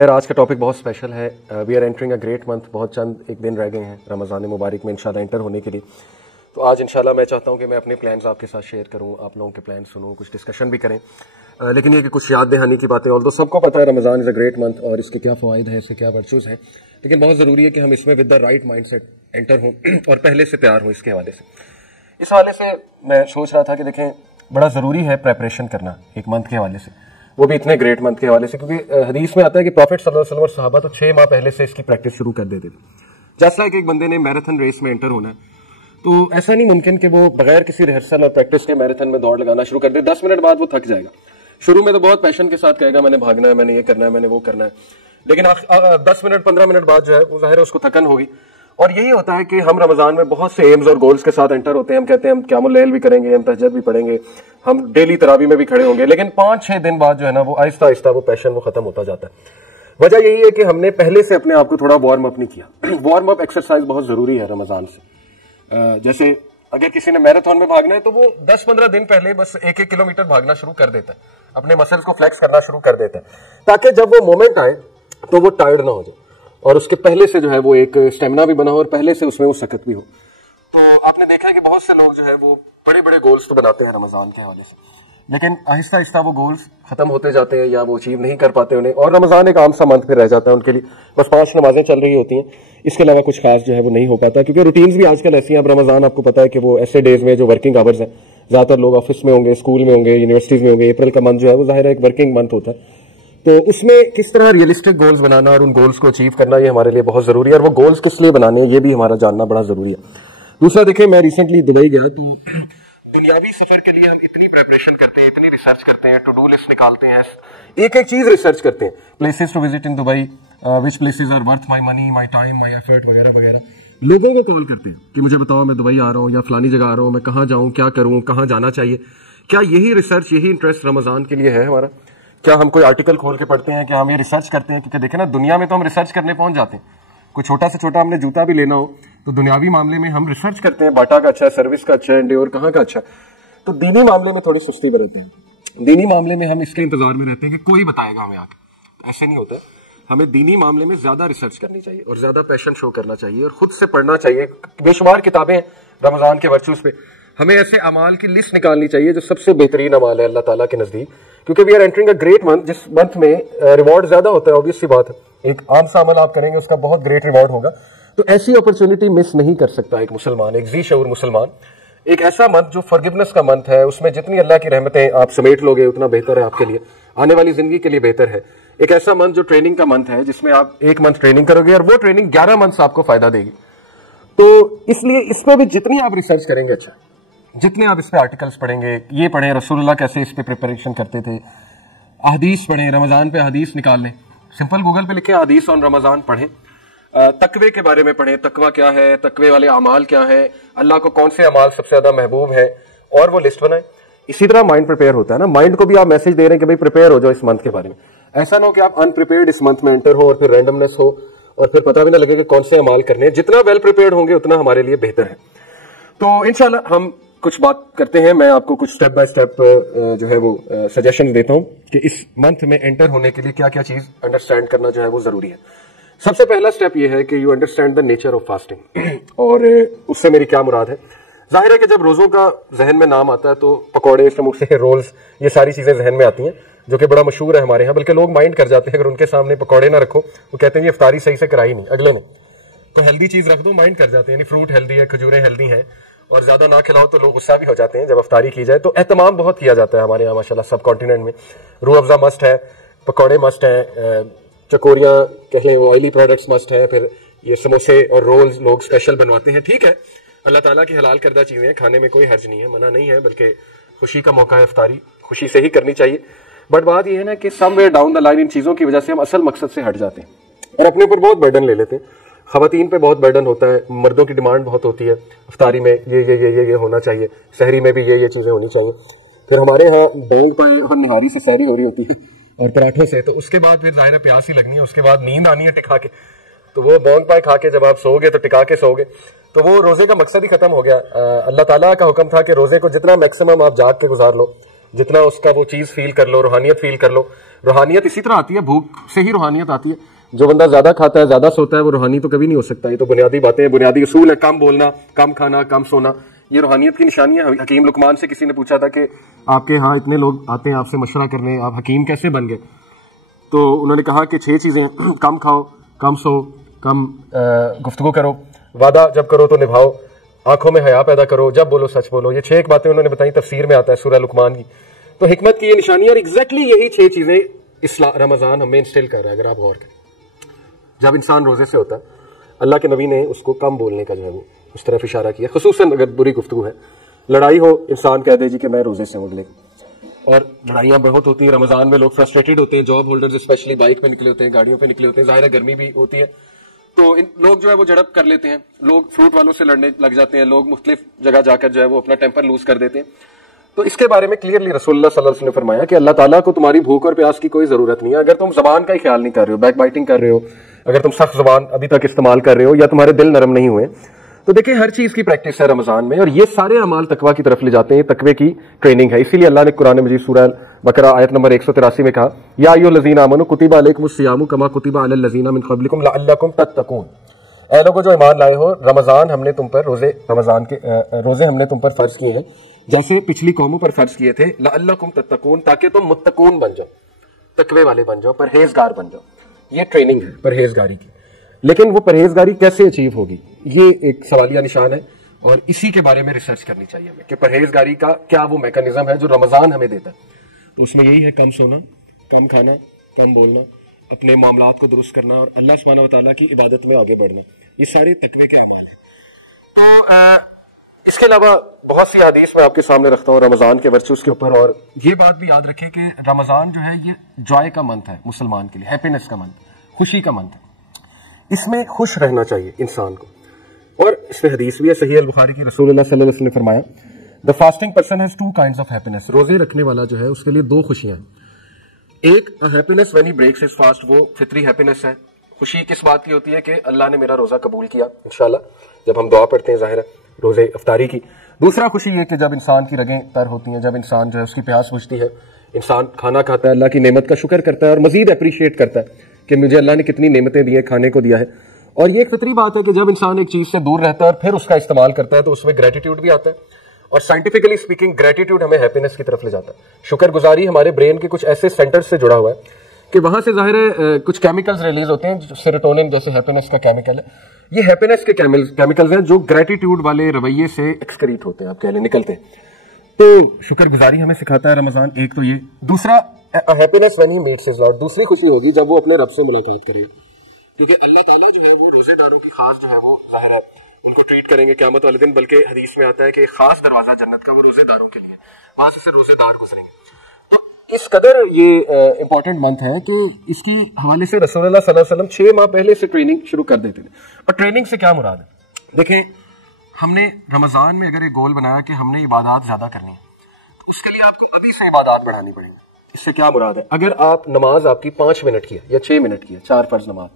آج کا ٹاپک بہت اسپیشل ہے. We are entering a great month. بہت چند ایک دن رہ گئے ہیں رمضان مبارک میں انشاءاللہ انٹر ہونے کے لیے. تو آج انشاءاللہ میں چاہتا ہوں کہ میں اپنے پلانز آپ کے ساتھ شیئر کروں, آپ لوگوں کے پلانز سنوں, کچھ ڈسکشن بھی کریں. لیکن یہ کہ کچھ یاد دہانی کی باتیں, اور سب کو پتہ ہے رمضان از اے گریٹ منتھ اور اس کے کیا فوائد ہیں, اس کے کیا ورچوز ہیں, لیکن بہت ضروری ہے کہ ہم اس میں with the right mindset enter ہوں اور پہلے سے تیار ہوں. اس کے حوالے سے اس حوالے سے میں سوچ رہا تھا کہ دیکھیں بڑا ضروری ہے پریپریشن کرنا ایک منتھ کے حوالے سے, وہ بھی اتنے گریٹ منتھ کے حوالے سے, کیونکہ حدیث میں آتا ہے کہ پروفٹ صلی اللہ علیہ وسلم اور صحابہ تو 6 ماہ پہلے سے اس کی پریکٹس شروع کر دیتے تھے. جیسا کہ ایک بندے نے میراتھن ریس میں انٹر ہونا ہے تو ایسا نہیں ممکن کہ وہ بغیر کسی ریہرسل اور پریکٹس کے میراتھن میں دوڑ لگانا شروع کر دے. 10 منٹ بعد وہ تھک جائے گا. شروع میں تو بہت پیشن کے ساتھ کہے گا میں نے بھاگنا ہے, میں نے یہ کرنا ہے, میں نے وہ کرنا ہے, لیکن 10 منٹ 15 منٹ بعد جو ہے وہ ظاہر ہے اس کو تھکن ہوگی. اور یہی ہوتا ہے کہ ہم رمضان میں بہت سے ایمز اور گولز کے ساتھ انٹر ہوتے ہیں. ہم کہتے ہیں ہم قیام اللیل بھی کریں گے, ہم تہجد بھی پڑھیں گے, ہم ڈیلی تراویح میں بھی کھڑے ہوں گے, لیکن 5-6 دن بعد جو ہے نا وہ آہستہ آہستہ وہ پیشن وہ ختم ہوتا جاتا ہے. وجہ یہی ہے کہ ہم نے پہلے سے اپنے آپ کو تھوڑا وارم اپ نہیں کیا. وارم اپ ایکسرسائز بہت ضروری ہے رمضان سے. جیسے اگر کسی نے میراتھن میں بھاگنا ہے تو وہ 10-15 دن پہلے بس 1-1 کلومیٹر بھاگنا شروع کر دیتا ہے, اپنے مسلز کو فلیکس کرنا شروع کر دیتا ہے, تاکہ جب وہ مومنٹ آئے تو وہ ٹائرڈ نہ ہو جائے اور اس کے پہلے سے جو ہے وہ ایک اسٹیمنا بھی بنا ہو اور پہلے سے اس میں وہ سکت بھی ہو. تو آپ نے دیکھا ہے کہ بہت سے لوگ جو ہے وہ بڑے بڑے گولز تو بناتے ہیں رمضان کے حوالے سے, لیکن آہستہ آہستہ وہ گولز ختم ہوتے جاتے ہیں یا وہ اچیو نہیں کر پاتے انہیں, اور رمضان ایک عام سا منتھ پھر رہ جاتا ہے ان کے لیے. بس 5 نمازیں چل رہی ہوتی ہیں, اس کے علاوہ کچھ خاص جو ہے وہ نہیں ہو پاتا, کیونکہ روٹینز بھی آج کل ایسی ہیں. اب رمضان آپ کو پتا ہے کہ وہ ایسے ڈیز میں جو ورکنگ آورز ہیں, زیادہ تر لوگ آفس میں ہوں گے, اسکول میں ہوں گے, یونیورسٹیز میں ہوں گے. اپریل کا منتھ جو ہے وہ ظاہر ہے ایک ورکنگ منتھ ہوتا ہے, تو اس میں کس طرح ریئلسٹک گولز بنانا اور ان گولز کو اچیو کرنا یہ ہمارے لیے بہت ضروری ہے, اور وہ گولز کس لیے بنانے ہیں یہ بھی ہمارا جاننا بڑا ضروری ہے. دوسرا دیکھیں, میں ریسنٹلی دبئی گیا تو دنیاوی سفر کے لیے ہم اتنی پریپریشن کرتے ہیں, اتنی ریسرچ کرتے ہیں, ٹو ڈو لسٹ نکالتے ہیں, ایک ایک چیز ریسرچ کرتے ہیں, places to visit in Dubai, which places are worth my money, my time, my effort وغیرہ وغیرہ. لوگوں کو کال کرتے ہیں کہ مجھے بتاؤ میں دبئی آ رہا ہوں یا فلانی جگہ آ رہا ہوں, میں کہاں جاؤں, کیا کروں, کہاں جانا چاہیے. کیا یہی ریسرچ, یہی انٹرسٹ رمضان کے لیے ہے ہمارا؟ کیا ہم کوئی آرٹیکل کھول کے پڑھتے ہیں, کیا ہم یہ ریسرچ کرتے ہیں؟ کیونکہ دیکھیں نا دنیا میں تو ہم ریسرچ کرنے پہنچ جاتے ہیں. کوئی چھوٹا سے چھوٹا ہم نے جوتا بھی لینا ہو تو دنیاوی معاملے میں ہم ریسرچ کرتے ہیں, باٹا کا اچھا ہے, سروس کا اچھا ہے, انڈیور کہاں کا اچھا ہے. تو دینی معاملے میں تھوڑی سستی برتتے ہیں. دینی معاملے میں ہم اس کے انتظار میں رہتے ہیں کہ کوئی بتائے گا ہمیں آ کے. ایسے نہیں ہوتا. ہمیں دینی معاملے میں زیادہ ریسرچ کرنی چاہیے اور زیادہ پیشن شو کرنا چاہیے اور خود سے پڑھنا چاہیے. بے شمار کتابیں رمضان کے ورچوز پہ. ہمیں ایسے اعمال کی لسٹ نکالنی چاہیے جو سب سے بہترین اعمال ہے اللہ تعالیٰ کے نزدیک, کیونکہ we are entering a great month, جس منتھ میں ریوارڈ زیادہ ہوتا ہے. آبویس سی بات ہے, ایک عام سا عمل آپ کریں گے اس کا بہت گریٹ ریوارڈ ہوگا. تو ایسی اپرچونٹی مس نہیں کر سکتا ایک مسلمان, ایک ذی شعور مسلمان. ایک ایسا منتھ جو فرگیونیس کا منتھ ہے, اس میں جتنی اللہ کی رحمتیں آپ سمیٹ لو گے اتنا بہتر ہے آپ کے لیے, آنے والی زندگی کے لیے بہتر ہے. ایک ایسا منتھ جو ٹریننگ کا منتھ ہے, جس میں آپ 1 منتھ ٹریننگ کرو گے اور وہ ٹریننگ 11 منتھس آپ کو فائدہ دے گی. تو اس لیے اس پہ بھی جتنی آپ ریسرچ کریں گے اچھا, جتنے آپ اس پہ آرٹیکلس پڑھیں گے, یہ پڑھیں رسول اللہ کیسے اس پہ پریپریشن کرتے تھے, احادیث پڑھیں, رمضان پہ حدیث نکال لیں, سمپل گوگل پہ لکھیں حدیث آن رمضان پڑھیں. تقوی کے بارے میں پڑھیں, تقوی کیا ہے, تقوی والے اعمال کیا ہیں, اللہ کو کون سے اعمال سب سے زیادہ محبوب ہیں, اور وہ لسٹ بنائیں. اسی طرح مائنڈ پریپیئر ہوتا ہے نا, مائنڈ کو بھی آپ میسج دے رہے ہیں کہ بھائی پریپیئر ہو جاؤ اس منتھ کے بارے میں. ایسا نہ ہو کہ آپ انپریپیئرڈ اس منتھ میں انٹر ہو اور پھر رینڈمنس ہو اور پھر پتہ بھی نہ لگے کہ کون سے اعمال کرنے ہیں. جتنا ویل پریپیئرڈ ہوں گے اتنا ہمارے لیے بہتر ہے. تو انشاءاللہ ہم کچھ بات کرتے ہیں. میں آپ کو کچھ سٹیپ بائی سٹیپ جو ہے وہ سجیشن دیتا ہوں کہ اس منتھ میں انٹر ہونے کے لیے کیا کیا چیز انڈرسٹینڈ کرنا جو ہے وہ ضروری ہے. سب سے پہلا سٹیپ یہ ہے کہ you understand the nature of fasting, اور اس سے میری کیا مراد ہے. ظاہر ہے کہ جب روزوں کا ذہن میں نام آتا ہے تو پکوڑے, سموسے, رولز, یہ ساری چیزیں ذہن میں آتی ہیں جو کہ بڑا مشہور ہے ہمارے ہاں. بلکہ لوگ مائنڈ کر جاتے ہیں اگر ان کے سامنے پکوڑے نہ رکھو, وہ کہتے ہیں یہ افطاری صحیح سے کرائی نہیں اگلے نے, تو ہیلدی چیز رکھ دو, مائنڈ کر جاتے ہیں. یعنی فروٹ ہیلدی ہے, کھجوریں ہیلدی ہیں, اور زیادہ نہ کھلاؤ تو لوگ غصہ بھی ہو جاتے ہیں جب افطاری کی جائے. تو اہتمام بہت کیا جاتا ہے ہمارے یہاں ماشاءاللہ سب کانٹیننٹ میں. روح افزا مسٹ ہے, پکوڑے مسٹ ہیں, چکوریاں کہہ لیں وہ آئلی پروڈکٹس مسٹ ہیں, پھر یہ سموسے اور رولز لوگ اسپیشل بنواتے ہیں. ٹھیک ہے, اللہ تعالیٰ کی حلال کردہ چیزیں ہیں, کھانے میں کوئی حرج نہیں ہے, منع نہیں ہے, بلکہ خوشی کا موقع ہے, افطاری خوشی سے ہی کرنی چاہیے. بٹ بات یہ ہے نا کہ سم ویئر ڈاؤن دا لائن ان چیزوں کی وجہ سے ہم اصل مقصد سے ہٹ جاتے ہیں اور اپنے اوپر بہت برڈن لے لیتے ہیں. خواتین پہ بہت برڈن ہوتا ہے, مردوں کی ڈیمانڈ بہت ہوتی ہے, افطاری میں یہ ہونا چاہیے, سحری میں بھی یہ چیزیں ہونی چاہیے. پھر ہمارے ہاں بینگ پائے اور نہاری سے سحری ہو رہی ہوتی ہے اور پراٹھوں سے, تو اس کے بعد پھر ظاہر پیاس ہی لگنی ہے, اس کے بعد نیند آنی ہے ٹکا کے. تو وہ بونگ پائے کھا کے جب آپ سو گے تو ٹکا کے سو گے, تو وہ روزے کا مقصد ہی ختم ہو گیا. اللہ تعالیٰ کا حکم تھا کہ روزے کو جتنا میکسیمم آپ جاگ کے گزار لو, جتنا اس کا وہ چیز فیل کر لو، روحانیت فیل کر لو. روحانیت اسی طرح آتی ہے، بھوک سے ہی روحانیت آتی ہے. جو بندہ زیادہ کھاتا ہے، زیادہ سوتا ہے، وہ روحانی تو کبھی نہیں ہو سکتا. یہ تو بنیادی باتیں ہیں، بنیادی اصول ہے. کم بولنا، کم کھانا، کم سونا، یہ روحانیت کی نشانی ہے. حکیم لقمان سے کسی نے پوچھا تھا کہ آپ کے ہاں اتنے لوگ آتے ہیں آپ سے مشورہ کرنے، آپ حکیم کیسے بن گئے؟ تو انہوں نے کہا کہ 6 چیزیں ہیں: کم کھاؤ، کم سو، کم گفتگو کرو، وعدہ جب کرو تو نبھاؤ، آنکھوں میں حیا پیدا کرو، جب بولو سچ بولو. یہ 6 باتیں انہوں نے بتائی، تفسیر میں آتا ہے سورہ لقمان کی. تو حکمت کی یہ نشانی ہے، اور ایگزیکٹلی یہی 6 چیزیں رمضان ہمیں انسٹل کر رہا ہے. اگر آپ غور کریں، جب انسان روزے سے ہوتا ہے، اللہ کے نبی نے اس کو کم بولنے کا جو ہے وہ اس طرف اشارہ کیا، خصوصاً اگر بری گفتگو ہے. لڑائی ہو، انسان کہہ دے جی کہ میں روزے سے ہوں. اور لڑائیاں بہت ہوتی ہیں رمضان میں، لوگ فرسٹریٹڈ ہوتے ہیں، جاب ہولڈرز اسپیشلی بائک پہ نکلے ہوتے ہیں، گاڑیوں پہ نکلے ہوتے ہیں، ظاہر ہے گرمی بھی ہوتی ہے، تو لوگ جو ہے وہ جھڑپ کر لیتے ہیں، لوگ فروٹ والوں سے لڑنے لگ جاتے ہیں، لوگ مختلف جگہ جا کر جو ہے وہ اپنا ٹیمپر لوز کر دیتے ہیں. تو اس کے بارے میں کلیئرلی رسول اللہ صلی اللہ علیہ وسلم نے فرمایا کہ اللہ تعالیٰ کو تمہاری بھوک اور پیاس کی کوئی ضرورت نہیں ہے. اگر تم زبان کا ہی خیال نہیں کر رہے ہو، بیک بائٹنگ کر رہے ہو، اگر تم سخت زبان ابھی تک استعمال کر رہے ہو، یا تمہارے دل نرم نہیں ہوئے، تو دیکھیں ہر چیز کی پریکٹس ہے رمضان میں، اور یہ سارے اعمال تقویٰ کی طرف لے جاتے ہیں. تقوی کی ٹریننگ ہے. اسی لیے اللہ نے قرآن مجید سورہ بقرہ آیت نمبر 183 میں کہا، یا ایھا الذین آمنوا کتب علیکم الصیام کما کتب علی الذین من قبلکم لعلکم تتقون. اے لوگوں جو ایمان لائے ہو، رمضان ہم نے تم پر روزے ہم نے تم پر فرض کیے ہیں جیسے پچھلی قوموں پر فرض کیے تھے، لعلکم تتقون، تاکہ تم متقون بن جاؤ، تقوی والے بن جاؤ، پرہیزگار بن جاؤ. یہ ٹریننگ ہے پرہیزگاری کی. لیکن وہ پرہیزگاری کیسے اچیو ہوگی، یہ ایک سوالیہ نشان ہے، اور اسی کے بارے میں ریسرچ کرنی چاہیے ہمیں کہ پرہیزگاری کا کیا وہ میکانزم ہے جو رمضان ہمیں دیتا ہے. تو اس میں یہی ہے: کم سونا، کم کھانا، کم بولنا، اپنے معاملات کو درست کرنا، اور اللہ سبحانہ و تعالیٰ کی عبادت میں آگے بڑھنا. یہ سارے تقوی کے اعمال ہیں. تو اس کے علاوہ بہت سی حدیث میں آپ کے سامنے رکھتا ہوں رمضان کے ورچوز کے اوپر. اور یہ بات بھی یاد رکھیں کہ رمضان جو ہے یہ جوائے کا منتھ ہے مسلمان کے لیے، ہیپینس کا منتھ، خوشی کا منتھ ہے. اس میں خوش رہنا چاہیے انسان کو. اور اس میں حدیث بھی ہے صحیح البخاری کی، رسول اللہ صلی اللہ علیہ وسلم نے فرمایا، the fasting person has 2 kinds of happiness. روزے رکھنے والا جو ہے اس کے لیے 2 خوشیاں ہیں. ایک happiness when he breaks his fast، وہ فطری happiness ہے. خوشی کس بات کی ہوتی ہے کہ اللہ نے میرا روزہ قبول کیا انشاءاللہ، جب ہم دعا پڑھتے ہیں ظاہر ہے روزے افطاری کی. دوسرا خوشی یہ کہ جب انسان کی رگیں تر ہوتی ہیں، جب انسان جو ہے اس کی پیاس بجھتی ہے، انسان کھانا کھاتا ہے، اللہ کی نعمت کا شکر کرتا ہے، اور مزید اپریشیٹ کرتا ہے کہ مجھے اللہ نے کتنی نعمتیں دی ہیں، کھانے کو دیا ہے. اور یہ ایک فطری بات ہے کہ جب انسان ایک چیز سے دور رہتا ہے اور پھر اس کا استعمال کرتا ہے تو اس میں گریٹیٹیوڈ بھی آتا ہے. اور سائنٹیفکلی سپیکنگ گریٹیٹیوڈ ہمیں ہیپینس کی طرف لے جاتا ہے. شکر گزاری ہمارے برین کے کچھ ایسے سینٹر سے جڑا ہوا ہے کہ وہاں سے ظاہر ہے کچھ کیمیکلز ریلیز ہوتے ہیں، سیروٹونن جیسے ہیپینس کا کیمیکل ہے. یہ ہیپینس کے کیمیکلز ہیں جو گریٹیٹیوڈ والے رویے سے ایکسکریٹ ہوتے ہیں، آپ کہہ لیں نکلتے ہیں. تو شکر گزاری ہمیں سکھاتا ہے رمضان. ایک تو یہ. دوسرا happiness when he meets his lord, دوسری خوشی ہوگی جب وہ اپنے رب سے ملاقات کرے گا، کیونکہ اللہ تعالیٰ جو ہے وہ روزے داروں کی خاص جو ہے وہ ظاہر ہے ان کو ٹریٹ کریں گے قیامت والے دن. بلکہ حدیث میں آتا ہے کہ ایک خاص دروازہ جنت کا وہ روزے داروں کے لیے، وہاں سے روزے دار گزریں گے. تو اس قدر یہ امپورٹنٹ منتھ ہے کہ اس کی حوالے سے رسول اللہ صلی اللہ علیہ وسلم 6 ماہ پہلے سے ٹریننگ شروع کر دیتے تھے. اور ٹریننگ سے کیا مراد ہے؟ دیکھیں، ہم نے رمضان میں اگر ایک گول بنایا کہ ہم نے عبادات زیادہ کرنی ہے، تو اس کے لیے آپ کو ابھی سے عبادات بڑھانی پڑیں گی. اس سے کیا مراد ہے؟ اگر آپ نماز آپ کی 5 منٹ کی ہے یا 6 منٹ کی ہے، 4 فرض نماز،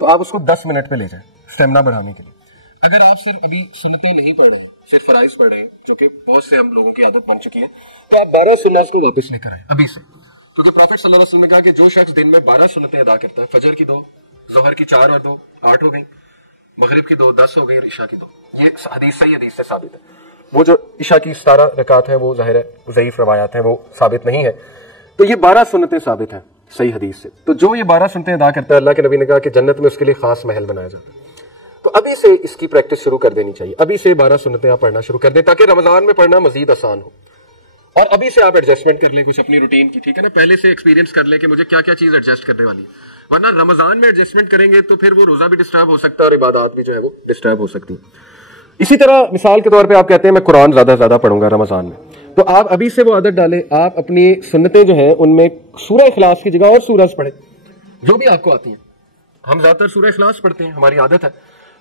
تو آپ اس کو 10 منٹ پہ لے جائیں اسٹیمنا بڑھانے کے لیے. اگر آپ صرف ابھی سنتیں نہیں پڑھ رہے ہیں، صرف فرائض پڑھ رہے ہیں، جو کہ بہت سے ہم لوگوں کی عادت بن چکی ہے، تو آپ 12 سنت کو واپس لے کر آئیں ابھی سے. کیونکہ پروفیٹ صلی اللہ علیہ وسلم نے کہا کہ جو شخص دن میں 12 سنتیں ادا کرتا ہے، فجر کی 2، ظہر کی 4 اور 2 8 ہو گئی، مغرب کی 2 10 ہو گئی، اور عشاء کی 2. یہ حدیث صحیح حدیث سے ثابت ہے. وہ جو عشاء کی 17 رکعت ہے وہ ظاہر ہے ضعیف روایات ہیں، وہ ثابت نہیں ہے. تو یہ 12 سنتیں ثابت ہیں صحیح حدیث سے. تو جو یہ 12 سنتیں ادا کرتا ہے، اللہ کے نبی نے کہا کہ جنت میں اس کے لیے خاص محل بنایا جاتا ہے. تو ابھی سے اس کی پریکٹس شروع کر دینی چاہیے. ابھی سے 12 سنتیں آپ پڑھنا شروع کر دیں تاکہ رمضان میں پڑھنا مزید آسان ہو. اور ابھی سے آپ ایڈجسٹمنٹ کر لیں کچھ اپنی روٹین کی، ٹھیک ہے نا. پہلے سے ایکسپیرینس کر لیں کہ مجھے کیا کیا چیز ایڈجسٹ کرنے والی ہے، ورنہ رمضان میں ایڈجسٹمنٹ کریں گے تو پھر وہ روزہ بھی ڈسٹرب ہو سکتا ہے اور عبادات بھی جو ہے وہ ڈسٹرب ہو سکتی ہیں. اسی طرح مثال کے طور پہ آپ کہتے ہیں میں قرآن زیادہ پڑھوں گا رمضان میں، تو آپ ابھی سے وہ عادت ڈالیں. آپ اپنی سنتیں جو ہیں ان میں سورہ اخلاص کی جگہ اور سورج پڑھیں، جو بھی آپ کو آتی ہیں. ہم زیادہ تر سورہ اخلاص پڑھتے ہیں، ہماری عادت ہے.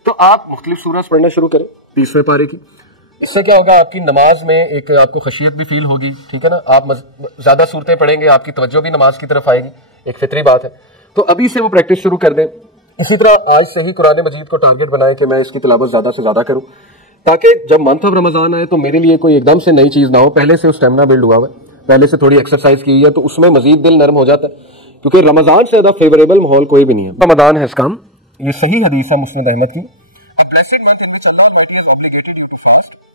تو آپ مختلف سورج پڑھنا شروع کریں 30ویں پارے کی. اس سے کیا ہوگا؟ آپ کی نماز میں ایک آپ کو خشیت بھی فیل ہوگی، ٹھیک ہے نا. آپ زیادہ صورتیں پڑھیں گے، آپ کی توجہ بھی نماز کی طرف آئے گی، ایک فطری بات ہے. تو ابھی سے وہ پریکٹس شروع کر دیں. اسی طرح آج سے ہی قرآن مجید کو ٹارگٹ بنائیں کہ میں اس کی تلاوت زیادہ سے زیادہ کروں، تاکہ جب منتھ آف رمضان آئے تو میرے لیے کوئی ایک دم سے نئی چیز نہ ہو، پہلے سے اسٹیمنا بلڈ ہوا ہوا ہے. پہلے سے تھوڑی ایکسرسائز کی ہے تو اس میں مزید دل نرم ہو جاتا ہے، کیونکہ رمضان سے زیادہ فیوریبل ماحول کوئی بھی نہیں ہے۔ رمضان ہے اس کام، یہ صحیح حدیث ہے مسند احمد کی۔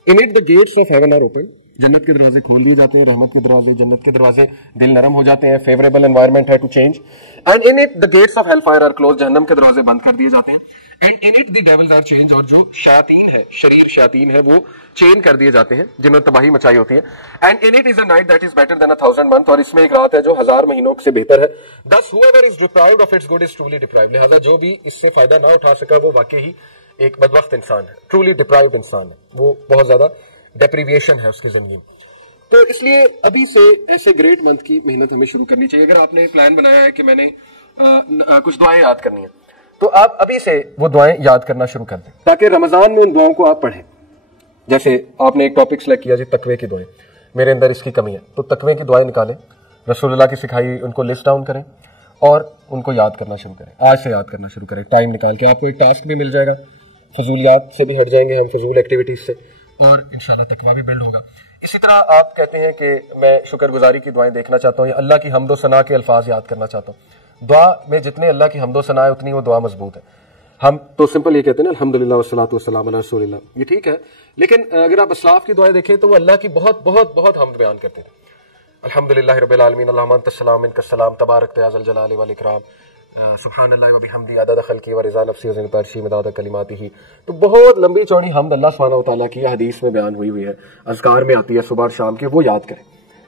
In it the gates of heaven are open. جنت کے دروازے کھول دیے جاتے ہیں، رحمت کے دروازے، جنت کے دروازے، دل نرم ہو جاتے ہیں، فیوریبل انوائرمنٹ ہے to change. And in it the gates of hellfire are closed. جہنم کے دروازے بند کر دیے جاتے ہیں. And in it the devils are chained. اور جو شیاطین ہے، شریر شیاطین ہے، وہ چین کر دیے جاتے ہیں جنہوں نے تباہی مچائی ہوتی ہے. And in it is a night that is better than 1,000 months. اور اس میں ایک رات ہے جو 1000 مہینوں سے بہتر ہے. Thus whoever is deprived of its good is truly deprived. لہذا جو بھی اس سے فائدہ نہ اٹھا سکا وہ واقعی ہی ایک بدبخت انسان ہے، ٹرولی ڈپرائیوڈ انسان ہے، وہ بہت زیادہ ڈیپریویشن ہے اس کی زندگی میں. تو اس لیے ابھی سے ایسے گریٹ منتھ کی محنت ہمیں شروع کرنی چاہیے. اگر آپ نے پلان بنایا ہے کہ میں نے کچھ دعائیں یاد کرنی ہیں تو آپ ابھی سے وہ دعائیں یاد کرنا شروع کر دیں تاکہ رمضان میں ان دعاؤں کو آپ پڑھیں. جیسے آپ نے ایک ٹاپک سلیکٹ کیا جی تقوی کی دعائیں، میرے اندر اس کی کمی ہے، تو تقوی کی دعائیں نکالیں، رسول اللہ کی سکھائی ان کو لسٹ ڈاؤن کریں اور ان کو یاد کرنا شروع کریں. آج سے یاد کرنا شروع کریں، ٹائم نکال کے. آپ کو ایک ٹاسک بھی مل جائے گا، فضولیات سے بھی ہٹ جائیں گے ہم، فضول ایکٹیویٹیز سے، اور انشاءاللہ تقویٰ بھی بلڈ ہوگا. اسی طرح آپ کہتے ہیں کہ میں شکر گزاری کی دعائیں دیکھنا چاہتا ہوں یا اللہ کی حمد و ثنا کے الفاظ یاد کرنا چاہتا ہوں. دعا میں جتنے اللہ کی حمد و ثنا ہے اتنی وہ دعا مضبوط ہے. ہم تو سمپل یہ کہتے ہیں نا الحمدللہ والصلاۃ والسلام علی رسول اللہ، یہ ٹھیک ہے، لیکن اگر آپ اسلاف کی دعائیں دیکھیں تو وہ اللہ کی بہت بہت بہت حمد بیان کرتے تھے. الحمدللہ رب العالمین، اللہم انت السلام منک السلام، تبارک یا ذا الجلال والاکرام، سبحان اللہ وبحمدہ عدد خلقی ورضا نفسی وزنۃ عرشی مداد کلماتہ. تو بہت لمبی چوڑی حمد اللہ سبحانہ و تعالیٰ کی حدیث میں بیان ہوئی ہے، اذکار میں آتی ہے صبح اور شام کے، وہ یاد کریں.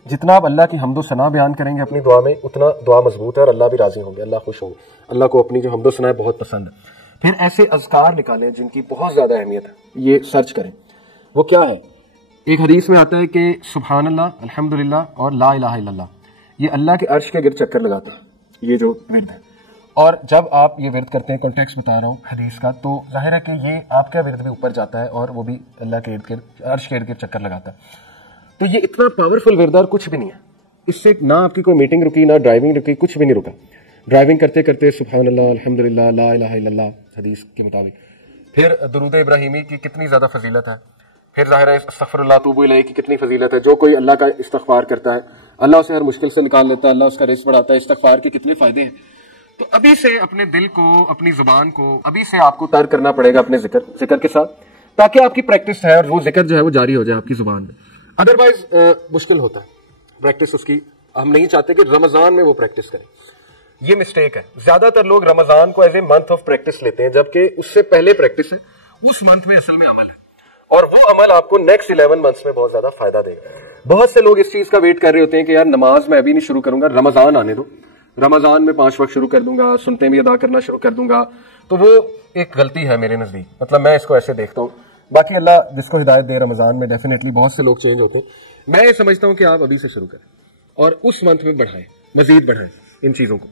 جتنا آپ اللہ کی حمد و ثنا بیان کریں گے اپنی دعا میں اتنا دعا مضبوط ہے اور اللہ بھی راضی ہوں گے، اللہ خوش ہوں گے. اللہ کو اپنی جو حمد و ثنا ہے بہت پسند ہے. پھر ایسے اذکار نکالیں جن کی بہت زیادہ اہمیت ہے، یہ سرچ کریں. وہ کیا ہے؟ ایک حدیث میں آتا ہے کہ سبحان اللہ، الحمدللہ اور لا الہ الا اللہ، یہ اللہ کے عرش کے گرد چکر لگاتے ہیں، یہ جو ورد ہے. اور جب آپ یہ ورد کرتے ہیں، کانٹیکسٹ بتا رہا ہوں حدیث کا، تو ظاہر ہے کہ یہ آپ کا ورد بھی اوپر جاتا ہے اور وہ بھی اللہ کے ارد گرد، عرش کے ارد گرد چکر لگاتا ہے. تو یہ اتنا پاورفل ورد اور کچھ بھی نہیں ہے. اس سے نہ آپ کی کوئی میٹنگ رکی، نہ ڈرائیونگ رکی، کچھ بھی نہیں رکا. ڈرائیونگ کرتے کرتے سبحان اللہ، الحمدللہ، لا الہ الا اللہ حدیث کے مطابق. پھر درود ابراہیمی کی کتنی زیادہ فضیلت ہے. پھر ظاہر ہے استغفر اللہ توب الیہ کی کتنی فضیلت ہے. جو کوئی اللہ کا استغفار کرتا ہے اللہ اسے ہر مشکل سے نکال لیتا ہے، اللہ اس کا رزق بڑھاتا ہے. استغفار کے کتنے فائدے ہیں. تو ابھی سے اپنے دل کو، اپنی زبان کو ابھی سے آپ کو تر کرنا پڑے گا اپنے ذکر کے ساتھ، تاکہ آپ کی پریکٹس ہے اور وہ ذکر جو ہے وہ جاری ہو جائے آپ کی زبان میں. ادروائز مشکل ہوتا ہے پریکٹس اس کی. ہم نہیں چاہتے کہ رمضان میں وہ پریکٹس کریں، یہ مسٹیک ہے. زیادہ تر لوگ رمضان کو as a month of practice لیتے ہیں، جبکہ اس سے پہلے پریکٹس ہے، اس منتھ میں اصل میں عمل ہے، اور وہ عمل آپ کو نیکسٹ 11 منتھس میں بہت زیادہ فائدہ دے گا. بہت سے لوگ اس چیز کا ویٹ کر رہے ہوتے ہیں کہ یار نماز میں ابھی نہیں شروع کروں گا، رمضان آنے دو، رمضان میں 5 وقت شروع کر دوں گا، سنتیں بھی ادا کرنا شروع کر دوں گا. تو وہ ایک غلطی ہے میرے نزدیک، مطلب میں اس کو ایسے دیکھتا ہوں. باقی اللہ جس کو ہدایت دے، رمضان میں ڈیفینیٹلی بہت سے لوگ چینج ہوتے ہیں. میں یہ سمجھتا ہوں کہ آپ ابھی سے شروع کریں اور اس منتھ میں بڑھائیں، مزید بڑھائیں ان چیزوں کو.